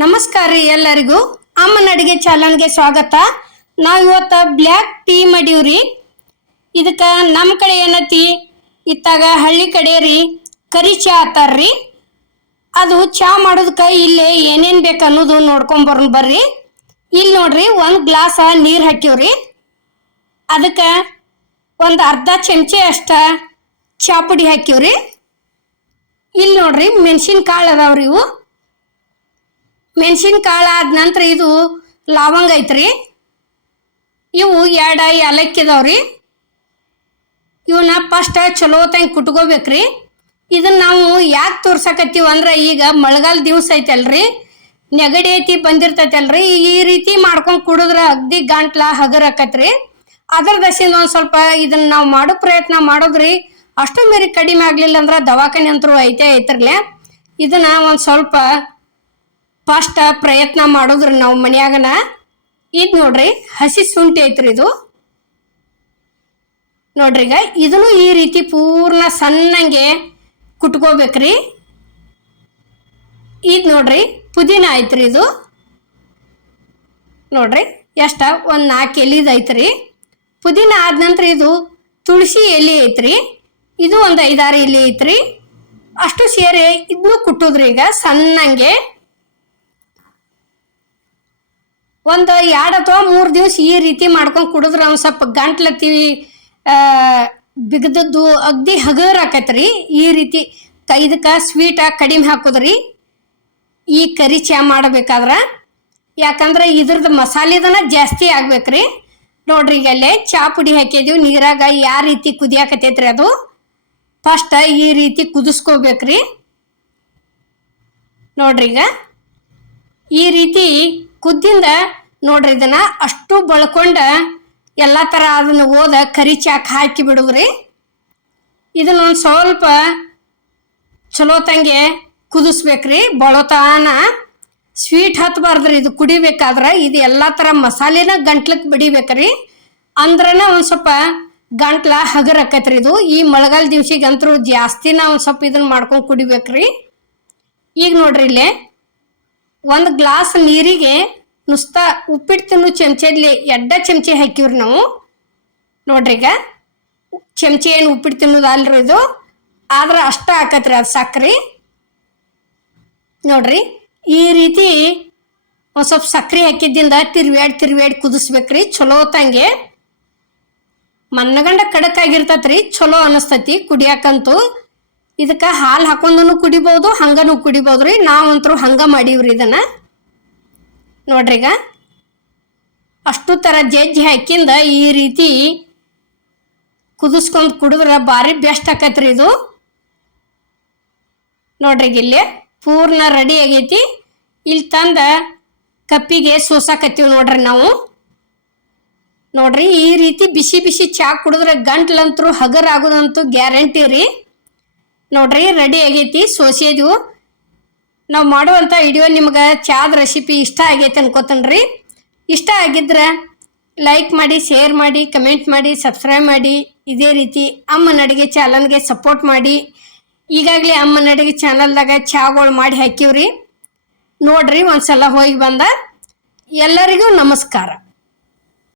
ನಮಸ್ಕಾರ ರೀ ಎಲ್ಲರಿಗೂ. ಅಮ್ಮನ ಅಡುಗೆ ಚಾಲನ್ಗೆ ಸ್ವಾಗತ. ನಾವು ಇವತ್ತು ಬ್ಲ್ಯಾಕ್ ಟೀ ಮಾಡೀವ್ರಿ ಇದಕ್ಕೆ ನಮ್ಮ ಕಡೆ ಏನತಿ ಇತ್ತಾಗ ಹಳ್ಳಿ ಕಡೆ ರೀ ಕರಿ ಚಾ ಆತಾರ್ರಿ ಅದು ಚಾ ಮಾಡೋದಕ್ಕೆ ಇಲ್ಲೇ ಏನೇನು ಬೇಕು ಅನ್ನೋದು ನೋಡ್ಕೊಂಬರ್ ಬರ್ರಿ. ಇಲ್ಲಿ ನೋಡ್ರಿ ಒಂದು ಗ್ಲಾಸ ನೀರು ಹಾಕಿವ್ರಿ ಅದಕ್ಕೆ ಒಂದು ಅರ್ಧ ಚಮಚೆ ಅಷ್ಟ ಚಾಪುಡಿ ಹಾಕಿವ್ರಿ ಇಲ್ಲಿ ನೋಡ್ರಿ ಮೆಣಸಿನ್ಕಾಳು ಅದಾವ್ರಿ ಇವು. ಮೆಣಸಿನ್ಕಾಳು ಆದ ನಂತರ ಇದು ಲವಂಗ ಐತ್ರಿ. ಇವು ಎರಡು ಏಲಕ್ಕಿ ರೀ ಇವನ್ನ ಫಸ್ಟ್ ಚಲೋ ತಂಗೆ ಕುಟ್ಕೋಬೇಕ್ರಿ. ಇದನ್ನ ನಾವು ಯಾಕೆ ತೋರ್ಸಕತ್ತೀವಿ ಅಂದ್ರೆ ಈಗ ಮಳೆಗಾಲ ದಿವಸ ಐತಲ್ರಿ. ನೆಗಡಿ ಐತಿ ಬಂದಿರ್ತೈತಲ್ರಿ. ಈ ರೀತಿ ಮಾಡ್ಕೊಂಡು ಕುಡಿದ್ರೆ ಅಗ್ದಿ ಗಂಟ್ಲ ಹಗರ್ ಆಕತ್ರಿ. ಅದ್ರ ದಶಿಂದ ಒಂದು ಸ್ವಲ್ಪ ಇದನ್ನ ನಾವು ಮಾಡೋ ಪ್ರಯತ್ನ ಮಾಡೋದ್ರಿ. ಅಷ್ಟು ಮೀರಿ ಕಡಿಮೆ ಆಗ್ಲಿಲ್ಲ ಅಂದ್ರೆ ದವಾಖಾನೆ ಅಂತರೂ ಐತೆ ಐತ್ರಲೆ. ಇದನ್ನ ಒಂದು ಸ್ವಲ್ಪ ಫಸ್ಟ್ ಪ್ರಯತ್ನ ಮಾಡೋದ್ರಿ ನಾವು ಮನ್ಯಾಗನ. ಇದು ನೋಡ್ರಿ, ಹಸಿ ಶುಂಠಿ ಐತ್ರಿ ಇದು. ನೋಡ್ರಿ ಈಗ, ಇದನ್ನು ಈ ರೀತಿ ಪೂರ್ಣ ಸಣ್ಣಂಗೆ ಕುಟ್ಕೋಬೇಕ್ರಿ. ಇದು ನೋಡ್ರಿ, ಪುದೀನ ಐತ್ರಿ ಇದು. ನೋಡ್ರಿ, ಎಷ್ಟ ಒಂದು ನಾಲ್ಕು ಎಲಿದು ಐತ್ರಿ. ಪುದೀನ ಆದ ನಂತರ ಇದು ತುಳಸಿ ಎಲೆ ಐತ್ರಿ. ಇದು ಒಂದು ಐದಾರು ಎಲೆ ಐತ್ರಿ. ಅಷ್ಟು ಸೇರಿ ಇದನ್ನು ಕುಟ್ಟುದ್ರಿ ಈಗ ಸಣ್ಣಂಗೆ. ಒಂದು ಎರಡು ಅಥವಾ ಮೂರು ದಿವಸ ಈ ರೀತಿ ಮಾಡ್ಕೊಂಡು ಕುಡಿದ್ರೆ ಒಂದು ಸ್ವಲ್ಪ ಗಂಟ್ಲತ್ತೀವಿ ಬಿಗದದ್ದು ಅಗ್ದಿ ಹಗರ್ ಆಕೈತ್ರಿ. ಈ ರೀತಿ ಇದಕ್ಕೆ ಸ್ವೀಟ ಕಡಿಮೆ ಹಾಕೋದ್ರಿ. ಈ ಕರಿ ಚಾ ಮಾಡಬೇಕಾದ್ರೆ. ಯಾಕಂದ್ರೆ ಇದ್ರದ್ದು ಮಸಾಲೆದನ ಜಾಸ್ತಿ ಆಗ್ಬೇಕ್ರಿ. ನೋಡ್ರಿ ಈಗ ಅಲ್ಲೇ ಚಾ ಪುಡಿ ಹಾಕಿದೀವಿ, ನೀರಾಗ ಯಾವ ರೀತಿ ಕುದಿಯಾಕತೈತ್ರಿ ಅದು. ಫಸ್ಟ್ ಈ ರೀತಿ ಕುದಿಸ್ಕೋಬೇಕ್ರಿ. ನೋಡ್ರಿ ಈಗ. ಈ ರೀತಿ ಕುದ್ದಿಂದ ನೋಡ್ರಿ ಇದನ್ನ ಅಷ್ಟು ಬಳ್ಕೊಂಡ ಎಲ್ಲ ಥರ ಅದನ್ನ ಓದ ಕರಿ ಚಾಕ್ ಹಾಕಿ ಬಿಡುವ್ರಿ ಇದನ್ನ ಒಂದು ಸ್ವಲ್ಪ ಚಲೋ ತಂಗೆ ಕುದಿಸ್ಬೇಕ್ರಿ. ಬಳತಾನ ಸ್ವೀಟ್ ಹತ್ಬಾರ್ದ್ರಿ ಇದು ಕುಡಿಬೇಕಾದ್ರೆ. ಇದು ಎಲ್ಲ ಥರ ಮಸಾಲೆನ ಗಂಟ್ಲಕ್ಕೆ ಬಡಿಬೇಕ್ರಿ. ಅಂದ್ರನ ಒಂದು ಸ್ವಲ್ಪ ಗಂಟ್ಲ ಹಗರ್ ಆಕೈತ್ರಿ ಇದು. ಈ ಮಳೆಗಾಲ ದಿವ್ಸಿಗಂತರೂ ಜಾಸ್ತಿನ ಒಂದು ಸ್ವಲ್ಪ ಇದನ್ನ ಮಾಡ್ಕೊಂಡು ಕುಡಿಬೇಕ್ರಿ. ಈಗ ನೋಡ್ರಿ ಇಲ್ಲೇ ಒಂದು ಗ್ಲಾಸ್ ನೀರಿಗೆ ನುಸ್ತ ಉಪ್ಪಿಟ್ಟು ತಿನ್ನು ಚಮಚದಲ್ಲಿ ಎಡ್ಡ ಚಮಚೆ ಹಾಕಿವ್ರಿ ನಾವು. ನೋಡ್ರಿ ಈಗ. ಚಮಚೆ ಏನು ಉಪ್ಪಿಟ್ಟು ತಿನ್ನೋದು ಇದು? ಆದ್ರೆ ಅಷ್ಟ ಹಾಕತ್ರಿ ಅದು ಸಕ್ಕರೆ ನೋಡ್ರಿ. ಈ ರೀತಿ ಒಂದು ಸ್ವಲ್ಪ ಸಕ್ರೆ ಹಾಕಿದ್ದಿಂದ ತಿರ್ವ್ಯಾಡ್ ತಿರ್ವ್ಯಾಡ್ ಕುದಿಸ್ಬೇಕ್ರಿ. ಚಲೋ ತಂಗೆ. ಮನ್ನಗಂಡ ಖಡಕ್ ಆಗಿರ್ತತ್ರಿ. ಚಲೋ ಅನಿಸ್ತೈತಿ ಕುಡಿಯಾಕಂತೂ. ಇದಕ್ಕೆ ಹಾಲು ಹಾಕೊಂಡೂ ಕುಡಿಬೋದು, ಹಂಗನೂ ಕುಡಿಬೋದ್ರಿ ನಾವಂತರೂ ಹಂಗ ಮಾಡೀವ್ರಿ ಇದನ್ನ. ನೋಡ್ರಿ ಈಗ. ಅಷ್ಟು ಥರ ಜಜ್ಜಿ ಹಾಕಿಂದ ಈ ರೀತಿ ಕುದಿಸ್ಕೊಂಡು ಕುಡಿದ್ರೆ ಭಾರಿ ಬೆಸ್ಟ್ ಆಕೈತ್ರಿ ಇದು. ನೋಡ್ರಿ ಇಲ್ಲಿ ಪೂರ್ಣ ರೆಡಿ ಆಗೈತಿ. ಇಲ್ಲಿ ತಂದ ಕಪ್ಪಿಗೆ ಸೋಸಾಕತ್ತೀವಿ ನೋಡ್ರಿ ನಾವು. ನೋಡ್ರಿ ಈ ರೀತಿ ಬಿಸಿ ಬಿಸಿ ಚಾ ಕುಡಿದ್ರೆ ಗಂಟ್ಲಂತರೂ ಹಗರ್ ಆಗೋದಂತೂ ಗ್ಯಾರಂಟಿ ರೀ. ನೋಡ್ರಿ ರೆಡಿ ಆಗೈತಿ ಸೋಸಿದ್ವು ನಾವು ಮಾಡುವಂಥ ವಿಡಿಯೋ ನಿಮ್ಗೆ ಚಾದ ರೆಸಿಪಿ ಇಷ್ಟ ಆಗೈತೆ ಅನ್ಕೋತನ್ರಿ. ಇಷ್ಟ ಆಗಿದ್ರೆ ಲೈಕ್ ಮಾಡಿ ಶೇರ್ ಮಾಡಿ ಕಮೆಂಟ್ ಮಾಡಿ ಸಬ್ಸ್ಕ್ರೈಬ್ ಮಾಡಿ. ಇದೇ ರೀತಿ ಅಮ್ಮನ ಅಡುಗೆ ಚಾನಲ್ಗೆ ಸಪೋರ್ಟ್ ಮಾಡಿ. ಈಗಾಗಲೇ ಅಮ್ಮನ ಅಡುಗೆ ಚಾನಲ್ದಾಗ ಚಾಗಳು ಮಾಡಿ ಹಾಕಿವ್ರಿ. ನೋಡ್ರಿ, ಒಂದ್ಸಲ ಹೋಗಿ ಬಂದ. ಎಲ್ಲರಿಗೂ ನಮಸ್ಕಾರ.